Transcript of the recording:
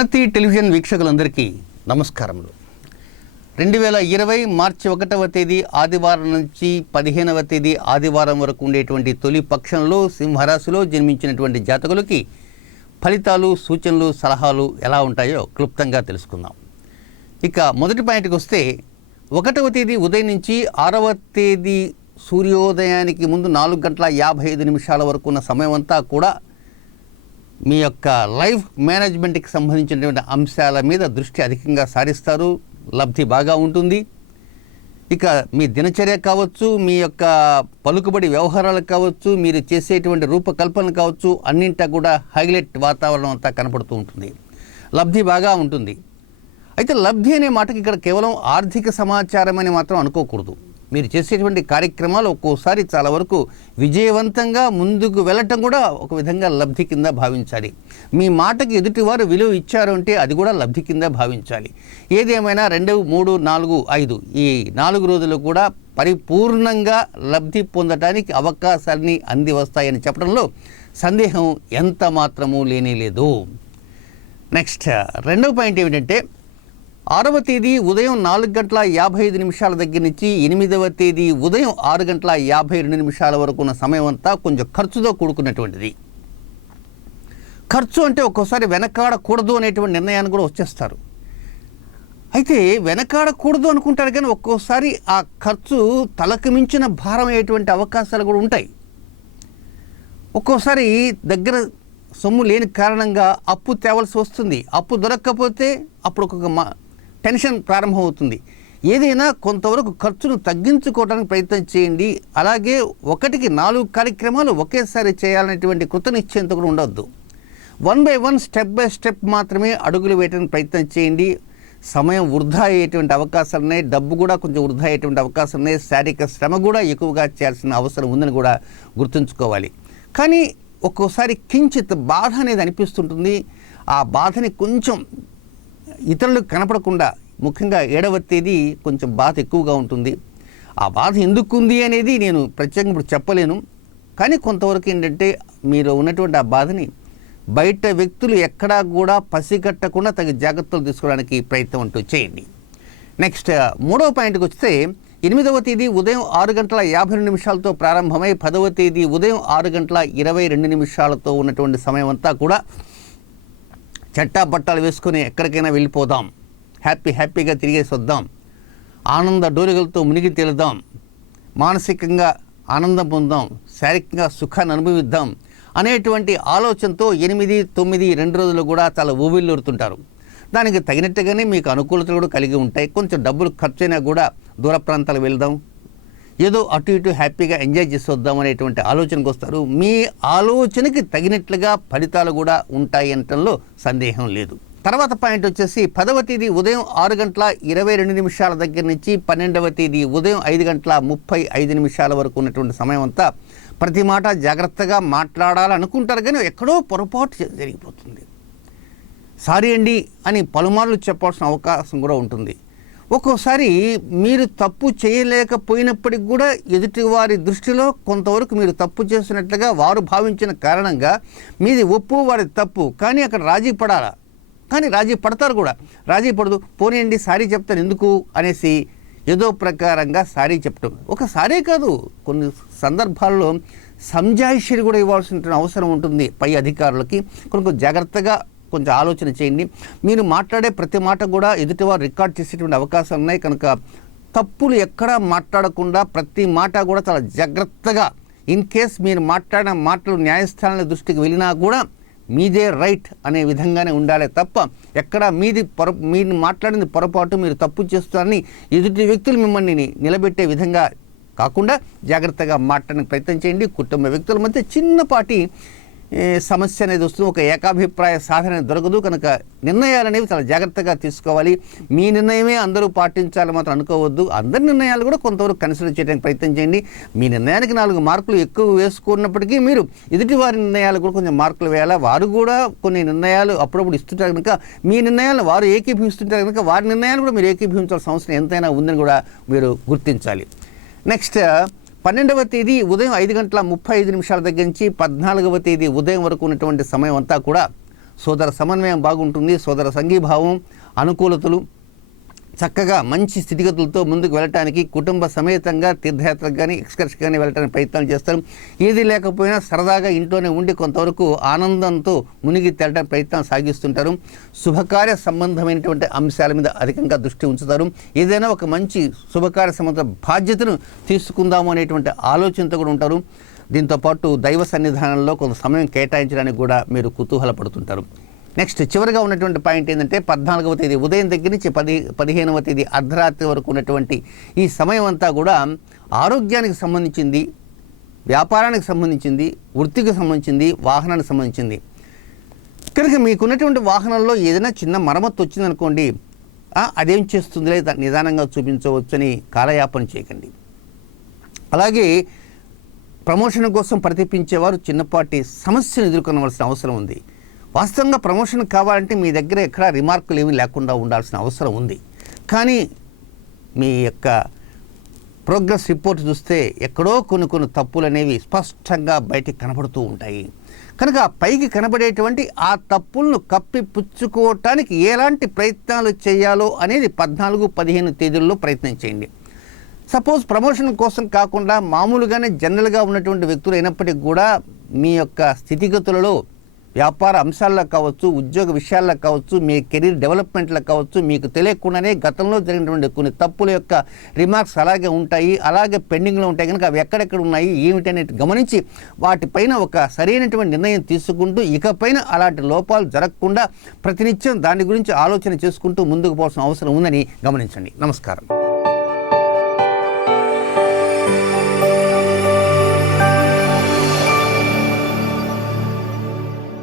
ప్రణతి television వీక్షకులందరికీ నమస్కారములు. 2020 మార్చి 1వ తేదీ ఆదివారం నుంచి 15వ తేదీ ఆదివారం వరకు ఉండేటువంటి తొలి పక్షంలో సింహరాశిలో జన్మించినటువంటి జాతకులకి ఫలితాలు, సూచనలు, సలహాలు ఎలా ఉంటాయో క్లుప్తంగా తెలుసుకుందాం. ఇక మొదటి పాయింట్కి వస్తే 1వ తేదీ ఉదయం నుంచి 6వ తేదీ సూర్యోదయానికి ముందు 4:55 వరకు ఉన్న సమయం అంతా కూడా మీ యొక్క లైఫ్ మేనేజ్మెంట్కి సంబంధించినటువంటి అంశాల మీద దృష్టి అధికంగా సారిస్తారు. లబ్ధి బాగా ఉంటుంది. ఇక మీ దినచర్య కావచ్చు, మీ యొక్క పలుకుబడి వ్యవహారాలు కావచ్చు, మీరు చేసేటువంటి రూపకల్పన కావచ్చు, అన్నింటా కూడా హైలైట్ వాతావరణం అంతా కనపడుతూ ఉంటుంది. లబ్ధి బాగా ఉంటుంది. అయితే లబ్ధి అనే మాటకి ఇక్కడ కేవలం ఆర్థిక సమాచారం అని మాత్రం అనుకోకూడదు. మీరు చేసేటువంటి కార్యక్రమాలు ఒక్కోసారి చాలా వరకు విజయవంతంగా ముందుకు వెళ్ళటం కూడా ఒక విధంగా లబ్ధి కింద భావించాలి. మీ మాటకి ఎదుటివారు విలువ ఇచ్చారు అంటే అది కూడా లబ్ధి కింద భావించాలి. ఏదేమైనా 2, 3, 4, 5 ఈ 4 రోజులు కూడా పరిపూర్ణంగా లబ్ధి పొందడానికి అవకాశాలని అంది వస్తాయని చెప్పడంలో సందేహం ఎంత మాత్రమూ లేనేలేదు. నెక్స్ట్ రెండవ పాయింట్ ఏమిటంటే 6వ తేదీ ఉదయం 4:55 దగ్గర నుంచి 8వ తేదీ ఉదయం 6:52 వరకు ఉన్న సమయం అంతా కొంచెం ఖర్చుతో కూడుకున్నటువంటిది. ఖర్చు అంటే ఒక్కోసారి వెనకాడకూడదు అనేటువంటి నిర్ణయాన్ని కూడా వచ్చేస్తారు. అయితే వెనకాడకూడదు అనుకుంటారు కానీ ఒక్కోసారి ఆ ఖర్చు తలకు మించిన భారం అయ్యేటువంటి అవకాశాలు కూడా ఉంటాయి. ఒక్కోసారి దగ్గర సొమ్ము లేని కారణంగా అప్పు తేవలసి వస్తుంది. అప్పు దొరక్కపోతే అప్పుడు ఒక టెన్షన్ ప్రారంభమవుతుంది. ఏదైనా కొంతవరకు ఖర్చును తగ్గించుకోవడానికి ప్రయత్నం చేయండి. అలాగే 1కి 4 కార్యక్రమాలు ఒకేసారి చేయాలనేటువంటి కృతనిశ్చయంతో కూడా ఉండవద్దు. 1 by 1 స్టెప్ బై స్టెప్ మాత్రమే అడుగులు వేయడానికి ప్రయత్నం చేయండి. సమయం వృధా అయ్యేటువంటి అవకాశాలు ఉన్నాయి. డబ్బు కూడా కొంచెం వృధా అయ్యేటువంటి అవకాశాలు ఉన్నాయి. శారీరక శ్రమ కూడా ఎక్కువగా చేయాల్సిన అవసరం ఉందని కూడా గుర్తుంచుకోవాలి. కానీ ఒక్కోసారి కించిత్ బాధ అనేది అనిపిస్తుంటుంది. ఆ బాధని కొంచెం ఇతరులకు కనపడకుండా, ముఖ్యంగా 7వ తేదీ కొంచెం బాధ ఎక్కువగా ఉంటుంది. ఆ బాధ ఎందుకు ఉంది అనేది నేను ప్రత్యేకంగా ఇప్పుడు చెప్పలేను. కానీ కొంతవరకు ఏంటంటే మీరు ఉన్నటువంటి ఆ బాధని బయట వ్యక్తులు ఎక్కడా కూడా పసిగట్టకుండా తగిన జాగ్రత్తలు తీసుకోవడానికి ప్రయత్నం అంటూ చేయండి. నెక్స్ట్ 3వ పాయింట్కి వస్తే 8వ తేదీ ఉదయం 6:52 ప్రారంభమై 10వ తేదీ ఉదయం 6:22 ఉన్నటువంటి సమయం అంతా కూడా చట్టాపట్టాలు వేసుకొని ఎక్కడికైనా వెళ్ళిపోదాం, హ్యాపీగా తిరిగేసి వద్దాం, ఆనంద డోలికలతో మునిగి తేలుదాం, మానసికంగా ఆనందం పొందాం, శారీరకంగా సుఖాన్ని అనుభవిద్దాం అనేటువంటి ఆలోచనతో 8, 9, 2 రోజులు కూడా చాలా ఊబిళ్ళూరుతుంటారు. దానికి తగినట్టుగానే మీకు అనుకూలతలు కూడా కలిగి ఉంటాయి. కొంచెం డబ్బులు ఖర్చు అయినా కూడా దూర ప్రాంతాలకు వెళ్దాం, ఏదో అటు ఇటు హ్యాపీగా ఎంజాయ్ చేసి వద్దాం అనేటువంటి ఆలోచనకు వస్తారు. మీ ఆలోచనకి తగినట్లుగా ఫలితాలు కూడా ఉంటాయి అనటంలో సందేహం లేదు. తర్వాత పాయింట్ వచ్చేసి 10వ తేదీ ఉదయం 6:22 దగ్గర నుంచి 12వ తేదీ ఉదయం 5:35 వరకు ఉన్నటువంటి సమయం అంతా ప్రతి మాట జాగ్రత్తగా మాట్లాడాలనుకుంటారు కానీ ఎక్కడో పొరపాటు జరిగిపోతుంది. సారీ అండి అని పలుమార్లు చెప్పాల్సిన అవకాశం కూడా ఉంటుంది. ఒక్కోసారి మీరు తప్పు చేయలేకపోయినప్పటికి కూడా ఎదుటి వారి దృష్టిలో కొంతవరకు మీరు తప్పు చేసినట్లుగా వారు భావించిన కారణంగా మీది ఒప్పు, వారి తప్పు. కానీ అక్కడ రాజీ పడాలా, కానీ రాజీ పడతారు కూడా. రాజీ పడదు, పోనీయండి సారీ చెప్తాను ఎందుకు అనేసి ఏదో ప్రకారంగా సారీ చెప్పడం. ఒక సారీ కాదు, కొన్ని సందర్భాల్లో సంజాయిషీలు కూడా ఇవ్వాల్సిన అవసరం ఉంటుంది పై అధికారులకి. కొంచెం జాగ్రత్తగా కొంచెం ఆలోచన చేయండి. మీరు మాట్లాడే ప్రతి మాట కూడా ఎదుటివారు రికార్డ్ చేసేటువంటి అవకాశాలు ఉన్నాయి కనుక తప్పులు ఎక్కడా మాట్లాడకుండా ప్రతి మాట కూడా చాలా జాగ్రత్తగా, ఇన్ కేస్ మీరు మాట్లాడిన మాటలు న్యాయస్థానాల దృష్టికి వెళ్ళినా కూడా మీదే రైట్ అనే విధంగానే ఉండాలి తప్ప ఎక్కడ మీరు మాట్లాడింది పొరపాటు, మీరు తప్పు చేస్తారని ఎదుటి వ్యక్తులు మిమ్మల్ని నిలబెట్టే విధంగా కాకుండా జాగ్రత్తగా మాట్లాడడానికి ప్రయత్నం చేయండి. కుటుంబ వ్యక్తుల మధ్య చిన్నపాటి సమస్య అనేది వస్తుంది. ఒక ఏకాభిప్రాయ సాధన దొరకదు కనుక నిర్ణయాలు అనేవి చాలా జాగ్రత్తగా తీసుకోవాలి. మీ నిర్ణయమే అందరూ పాటించాలని మాత్రం అనుకోవద్దు. అందరి నిర్ణయాలు కూడా కొంతవరకు కన్సిడర్ చేయడానికి ప్రయత్నం చేయండి. మీ నిర్ణయానికి 4 మార్కులు ఎక్కువ వేసుకున్నప్పటికీ మీరు ఎదుటి వారి నిర్ణయాలు కూడా కొంచెం మార్కులు వేయాలా. వారు కూడా కొన్ని నిర్ణయాలు అప్పుడప్పుడు ఇస్తుంటారు కనుక మీ నిర్ణయాలను వారు ఏకీభవిస్తుంటారు కనుక వారి నిర్ణయాలు కూడా మీరు ఏకీభవించాల్సిన అవసరం ఎంతైనా ఉందని కూడా మీరు గుర్తించాలి. నెక్స్ట్ 12వ తేదీ ఉదయం 5:35 దగ్గర నుంచి 14వ తేదీ ఉదయం వరకు ఉన్నటువంటి సమయం అంతా కూడా సోదర సమన్వయం బాగుంటుంది, సోదర సంఘీభావం, అనుకూలతలు, చక్కగా మంచి స్థితిగతులతో ముందుకు వెళ్ళటానికి కుటుంబ సమేతంగా తీర్థయాత్రకు కానీ ఎక్స్కర్షన్ కానీ వెళ్ళటానికి ప్రయత్నాలు చేస్తారు. ఏది లేకపోయినా సరదాగా ఇంట్లోనే ఉండి కొంతవరకు ఆనందంతో మునిగి తేలడానికి ప్రయత్నాలు సాగిస్తుంటారు. శుభకార్య సంబంధమైనటువంటి అంశాల మీద అధికంగా దృష్టి ఉంచుతారు. ఏదైనా ఒక మంచి శుభకార్య సంబంధ బాధ్యతను తీసుకుందాము అనేటువంటి ఆలోచనతో కూడా ఉంటారు. దీంతోపాటు దైవ సన్నిధానంలో కొంత సమయం కేటాయించడానికి కూడా మీరు కుతూహలపడుతుంటారు. నెక్స్ట్ చివరిగా ఉన్నటువంటి పాయింట్ ఏంటంటే 14వ తేదీ ఉదయం దగ్గర నుంచి 15వ తేదీ అర్ధరాత్రి వరకు ఉన్నటువంటి ఈ సమయం అంతా కూడా ఆరోగ్యానికి సంబంధించింది, వ్యాపారానికి సంబంధించింది, వృత్తికి సంబంధించింది, వాహనానికి సంబంధించింది. కనుక మీకున్నటువంటి వాహనంలో ఏదైనా చిన్న మరమ్మత్తు వచ్చిందనుకోండి, అదేం చేస్తుందిలే నిదానంగా చూపించవచ్చని కాలయాపన చేయకండి. అలాగే ప్రమోషన్ కోసం ప్రతిపించేవారు చిన్నపాటి సమస్యను ఎదుర్కొనవలసిన అవసరం ఉంది. వాస్తవంగా ప్రమోషన్ కావాలంటే మీ దగ్గర ఎక్కడ రిమార్కులు ఏమీ లేకుండా ఉండాల్సిన అవసరం ఉంది. కానీ మీ యొక్క ప్రోగ్రెస్ రిపోర్ట్ చూస్తే ఎక్కడో కొన్ని తప్పులు అనేవి స్పష్టంగా బయటికి కనబడుతూ ఉంటాయి. కనుక పైకి కనబడేటువంటి ఆ తప్పులను కప్పిపుచ్చుకోవటానికి ఎలాంటి ప్రయత్నాలు చేయాలో అనేది 14-15 తేదీల్లో ప్రయత్నం చేయండి. సపోజ్ ప్రమోషన్ కోసం కాకుండా మామూలుగానే జనరల్గా ఉన్నటువంటి వ్యక్తులు అయినప్పటికీ కూడా మీ యొక్క స్థితిగతులలో, వ్యాపార అంశాల్లో కావచ్చు, ఉద్యోగ విషయాల్లో కావచ్చు, మీ కెరీర్ డెవలప్మెంట్లో కావచ్చు, మీకు తెలియకుండానే గతంలో జరిగినటువంటి కొన్ని తప్పుల యొక్క రిమార్క్స్ అలాగే ఉంటాయి, అలాగే పెండింగ్లో ఉంటాయి. కనుక అవి ఎక్కడెక్కడ ఉన్నాయి ఏమిటి అనేది గమనించి వాటిపైన ఒక సరైనటువంటి నిర్ణయం తీసుకుంటూ ఇకపైన అలాంటి లోపాలు జరగకుండా ప్రతినిత్యం దాని గురించి ఆలోచన చేసుకుంటూ ముందుకు పోవాల్సిన అవసరం ఉందని గమనించండి. నమస్కారం.